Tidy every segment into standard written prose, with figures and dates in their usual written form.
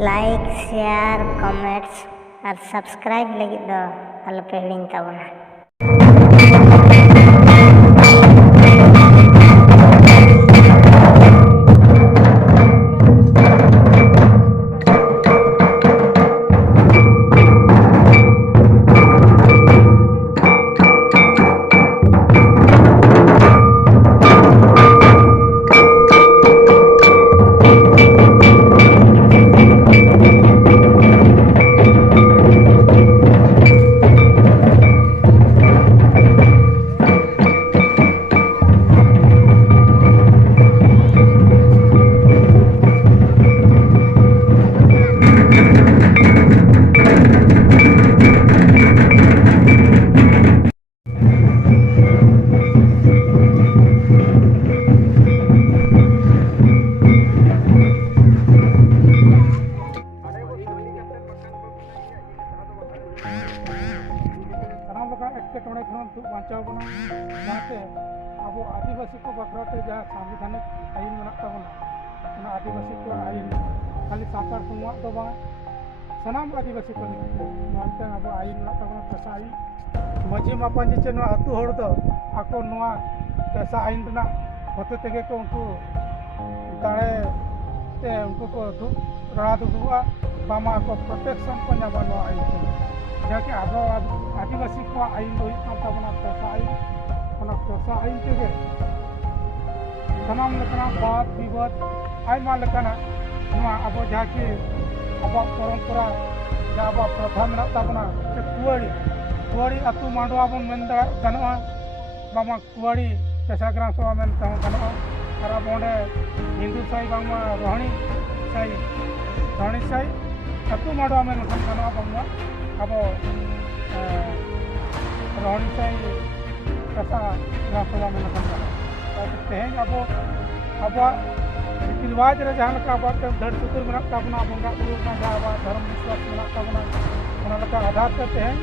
Like share comments और subscribe लगी दो अलपे हिड़िंग ताबोना। एटकेटोड़े खन बाँचाव बना जाते अब आदिवासी को बखराते जहाँ संविधानिक आईन में ताबना आदिवासी को आईन खाली सानतार सुमुआ तो बा सनाम आदिवासी को मानते अब आईन में ताबना पैसा आईन मजी मापाजी चे आतु हर दो आको नोआ पैसा आईन रना होते तेगे को उनको दाड़े ते उनको को रड़ा दुबुआ बामा को प्रोटेक्शन को नामा नो आईन जाके अब आदिवासी को आईन ताबना पैसा आईन तेगे सनाम लेकना बात विवाद आयमा लेकना अब जाके अब परंपरा जहाँ अब प्रथा में ताबना कुआड़ी अतु मांडवा बन मेन गनोआ बामा कुआड़ी पेशाग्राम सभा में गनोआ और अब ओंडे हिंदू साई बामा रोहणी साई अतु मांडवा में गनोआ बामा अब रोहणी साई पेशाग्राम सभा में तेहन अब रीति रिवाज जहाँ अब धड़ सुतुर में ताबना बंगा बुरु जहाँ धर्म विश्वास में ताबना आधार ते तेहन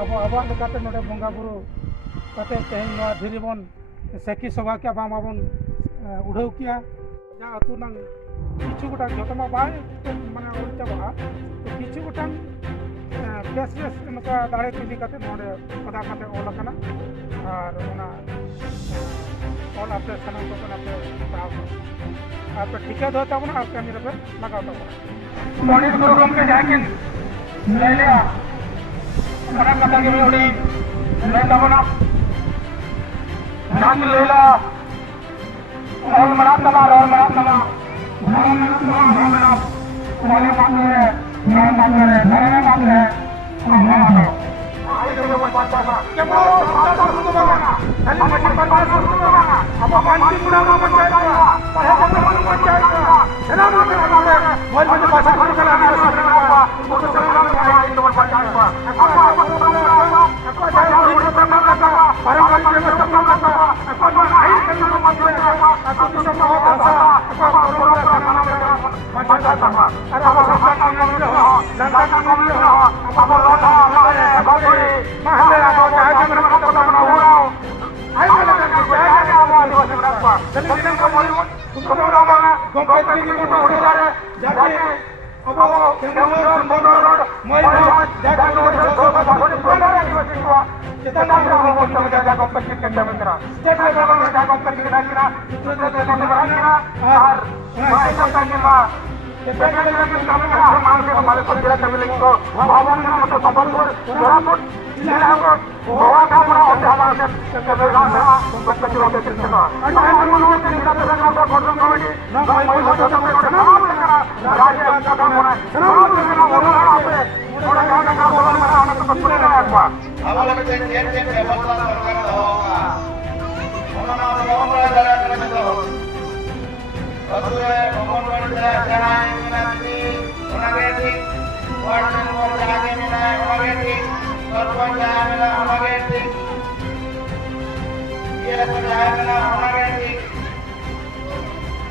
अब आबाद नोडे बंगा बुरु कते तेहन धीरे बन सेकी सभा के बामा बन उड़ाव किया जहाँ अतु नंग किछु गोटा जतना बाय माने उड़ चाबा तो किछु गोटा केस नका दाड़े किदी कते नोडे पदा कते ओल कना और ओना ऑल आपे सनम को आपे पढ़ाओ आपे ठिका दो ताबना आपके मेरे पे लगाओ ताबना मॉनिटर को रूम के जाके ले लिया मना कथा के में उड़ी ले ताबना नाम लेला और मना तमा वाले मांगे धरने मांगे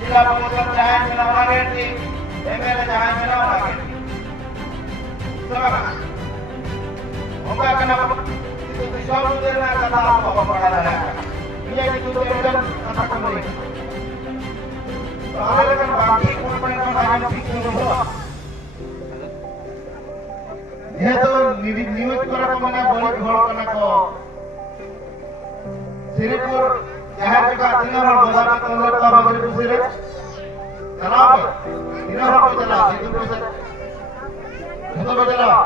जिला पंचायत जहाँ मिला हमारे ठीक एमएलए जहाँ मिला हमारे सब होगा करना तो सब देना कथा आपको पढ़ा रहा है ये तो एकदम कथा कमरे तो आगे लेकिन बाकी कौन पढ़ने का आगे सीखने को যেহেতু নিউজ করা তো মানে বড় ঘর কানা কো শ্রীপুর জাহাজ का तीन हर बजा का तंदर का बजर कुसिरे चलाओ तीन हर को चला सिद्धू को से तो बजला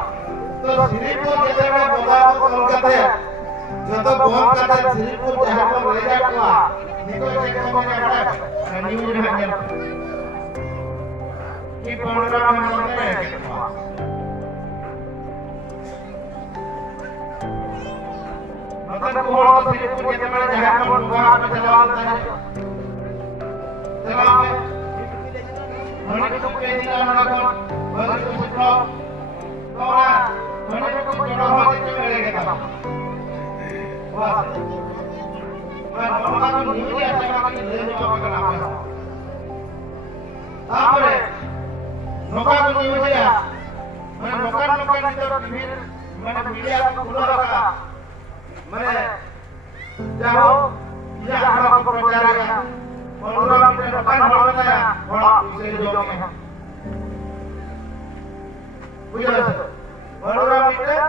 तो श्रीपुर जते बड़ा बजा को कलकत्ते जतो बम काटे श्रीपुर जहाज को ले जा को निको चेक को मैंने बड़ा न्यूज में हंजल की पंडरा में मंगे मतलब कोहड़ तो श्रीपुर जते बड़ा जहाज को डूबा में चलावता है चलाओ मणि को पे दिला ना को बगल को सुनो तोरा मणि को जड़ा हो के मिलेगा तब बस मैं नौका को न्यूज आसेगा कि ले जाओ का नाम तापरे नौका को न्यूज या मैं नौका तो फिर मैंने मीडिया को खुला रखा मैंने जाओ या हमारा को प्रचार किया 15 मिनट दुकान हो गया बड़ा उसे जो में बुझे 15 मिनट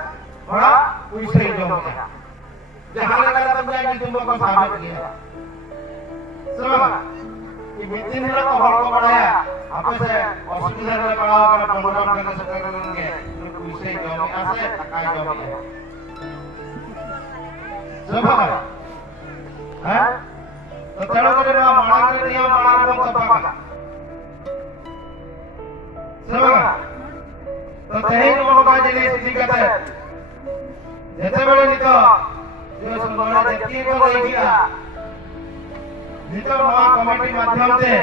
बड़ा उसे जो में जहां लगा तब जाके तुमको साबित किया सुनो ये बितिन ला को हड़ को बढ़ाया आपे से असुविधा रे पड़ा कर 15 मिनट से करेंगे उसे जो में आसे टका जो में सब है तो तेणु कर माणा नियम माणा सफा सब तो तेही नौका जिनिस दिखते जते बड़े नितो जो सुंदर जति को ले गया नितो नवा कमिटी माध्यम से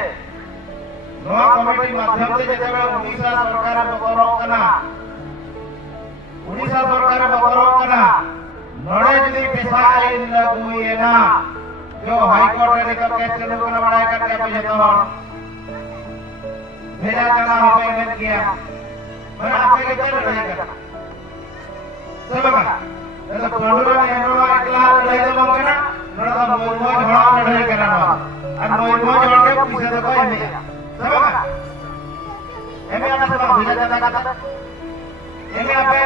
जते बड़े उड़ीसा सरकार बतरक कना उड़ीसा सरकार बतरक कना नड़े जदी पेशा आईन लागू ये ना जो हाई कोर्ट रे तो केस चलो को बड़ाई करके पे जतो भेजा जाना हो पे में किया मैं आपे के चल रही का सब का तो पंडुरा ने एनोला एकला ले दे मंगे ना नड़ा तो मोय झड़ा लड़े के ना और मोय झड़ के पीछे देखो एमे सब का एमे आना सब भेजा जाना का एमे आपे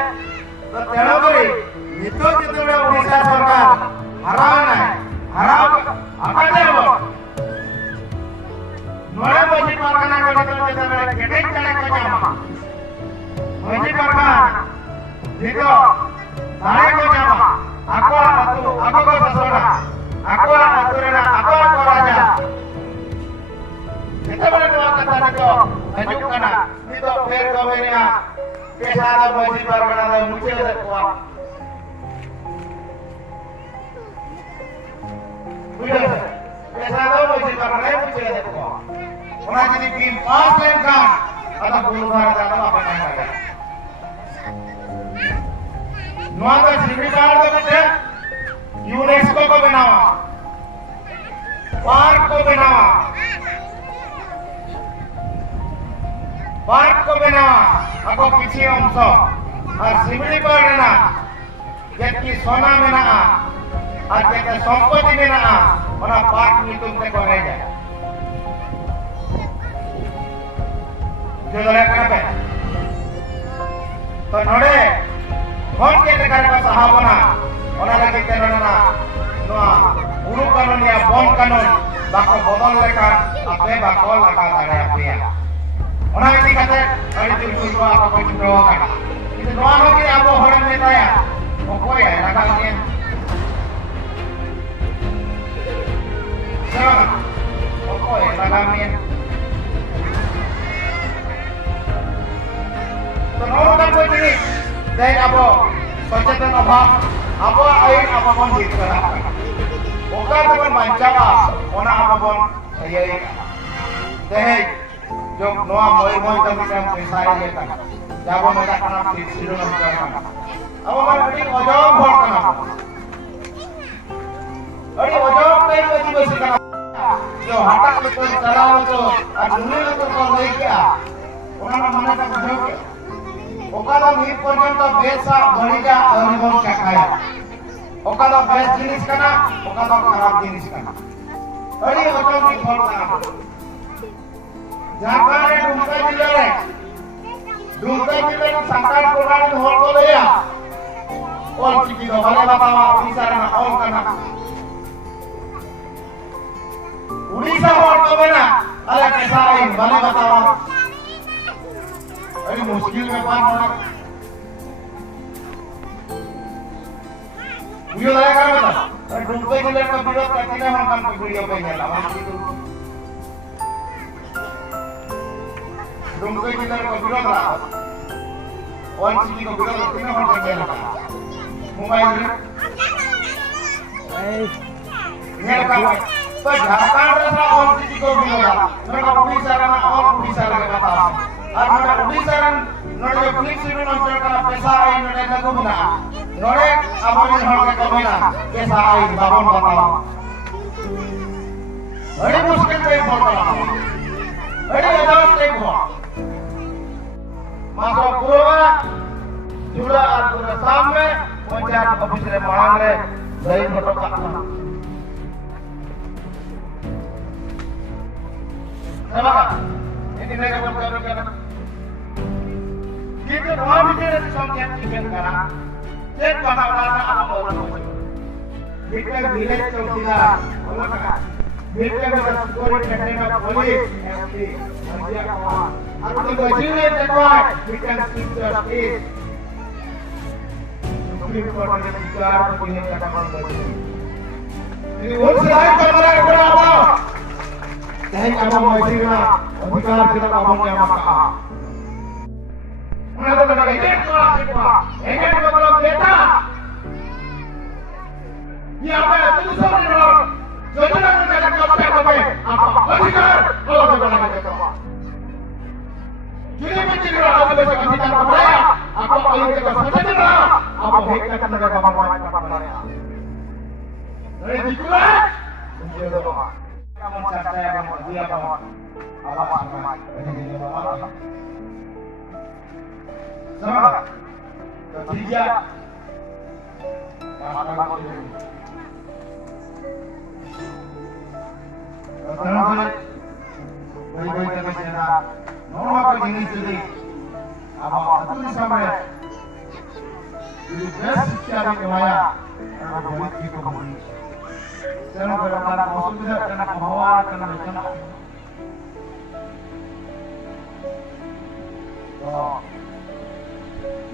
तो तेणु करी नितो जितने उड़ीसा सरकार हराव ना हराव आकादे हो नोरे मजी परगना को तो जितने केटे चले को जामा मजी परगना नितो तारे को जामा आको को ससोड़ा आको अतुरेना आको को राजा जितने बड़े नवा कथा नितो अजुक कना नितो फेर कमेरिया पेशादा मजी परगना दा मुझे देखवा बुझे पेशादा मजी परगना मुझे देखवा ओना जदी बिल पास लेन खान अदा बोल मार दादा अपन आया नवा का श्रीमती कार्ड दे बेटे यूनेस्को को बनावा पार्क को बनावा ako किसी अंश और सिमली पर ना जबकि सोना में ना और जबकि संपत्ति में ना ओना पार्क में तुमसे करे जाए जो लगा करबे तो नोडे फोन के लेकर का सहाबना ओना लगे तेरा ना नोआ उरु कानून या बम कानून बाको बदल लेकर आपे बाको लगा दाड़े आपे ओना इति कते अड़ी दिन को आपको कोई ड्रॉ का इते नोआ हो के आपो हड़न नेता या ओकोय लगा के सर ओकोय लगा में तो नोआ का कोई नहीं दे आपो सचेतन अभाव आपो आइन आपो बन हित करा ओका तो बंचावा ओना आपो बन सही दे जो नोआ मोय तक हम पैसा लेता जाबो मजा खाना फिर सिरो न करना अब हमारे बड़ी अजब भोट करना बड़ी अजब पे बची बसी करना जो हाटा को तो चलाओ तो अदुने को नहीं किया ओना माने का बुझो के ओकाला नीत पर्यंत बेसा बणिजा अरिबन चखाया ओकाला बेस जिनिस कना ओकाला खराब जिनिस कना बड़ी अजब की भोट करना जापारे दुमका जिल्ला रे Dungkai kita sangkar kurang hol ko ya. Ol ciki do bale batawa Odisha rena ol kana. Odisha hol ko bena ala kaisa ain bale batawa. Ari मुश्किल व्यापार होना वीडियो लाएगा बता और डुंगई जिले का विरोध करते हैं हम काम को वीडियो पे नहीं लावा डुंगई जिले का विरोध ला और चीज को विरोध करते हैं हम करते हैं मोबाइल में ये का तो झारखंड रा और चीज को विरोध ला मेरा उड़ीसा रा और उड़ीसा रा बताओ और मेरा उड़ीसा रा नोडे फिलिप सिटी अंचल का पैसा आई नोडे लगो बना नोडे आबोन हर के कमेना पैसा आई बाबन बताओ बड़ी मुश्किल से फोन करा बड़ी अदालत से को मासो पूरा जुड़ा और पूरा सामने पंचायत ऑफिस रे मांग रे सही फोटो का सेवा ini mereka berkata kita mau bicara tentang yang kara cek bahasa apa orang kita village चौकीदार बोला का kita का सिक्योरिटी करने का पुलिस एमपी मंजिया का और तो बजीने तकवा kita keep the peace Supreme Court ने विचार को नहीं करना बंदी ini उस लाइफ का मरा बड़ा था कहीं काम मजीना अधिकार kita काम में मका उन्हें तो लगा ये तो आपका एंगेज मतलब देता ये आप दूसरों ने योजना को लेकर कब तक हमें आपका अधिकार अलग बना के देता जिन्हें भी जिन्हें आपने से अधिकार बनाया आपको कहीं के समझ ना आपको एक तक लगा काम करना पड़ रहा है नहीं दिखला मुझे तो kamu cakap yang dia kamu apa समाज sama ketiga masalah pertama baik-baik kita bicara norma ko jenis jadi apa itu sampai jadi best cara kemaya karena buat kita kembali Jangan berkata kosong tidak kena kebawa kena bencana. तो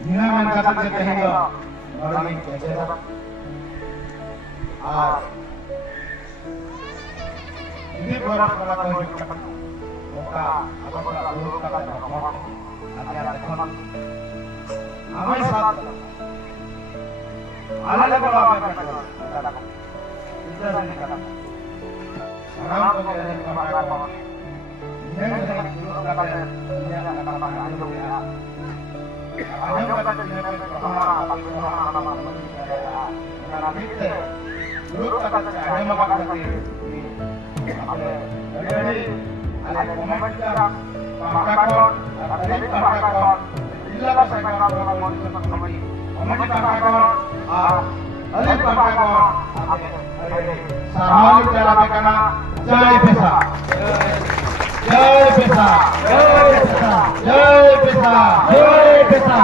बिना मन का कहते हैं बड़ी कैसे और ini baru kalau होगा अपना लोग का बहुत अत्याचार करना हमें साथ अलग अलग करना इधर नहीं करना सलाम को कहने का मार्ग ये नहीं लोग का दुनिया का काम आगे हो गया आगे का दुनिया में हमारा हमारा मंदिर है ना मिलते लोग का आगे में बात करते हैं ready ada komentar pakakon ada pakakon illa saya kata orang kami komentar pakakon ada pakakon sarhali cara bekana jai pesa jai pesa jai pesa jai pesa jai pesa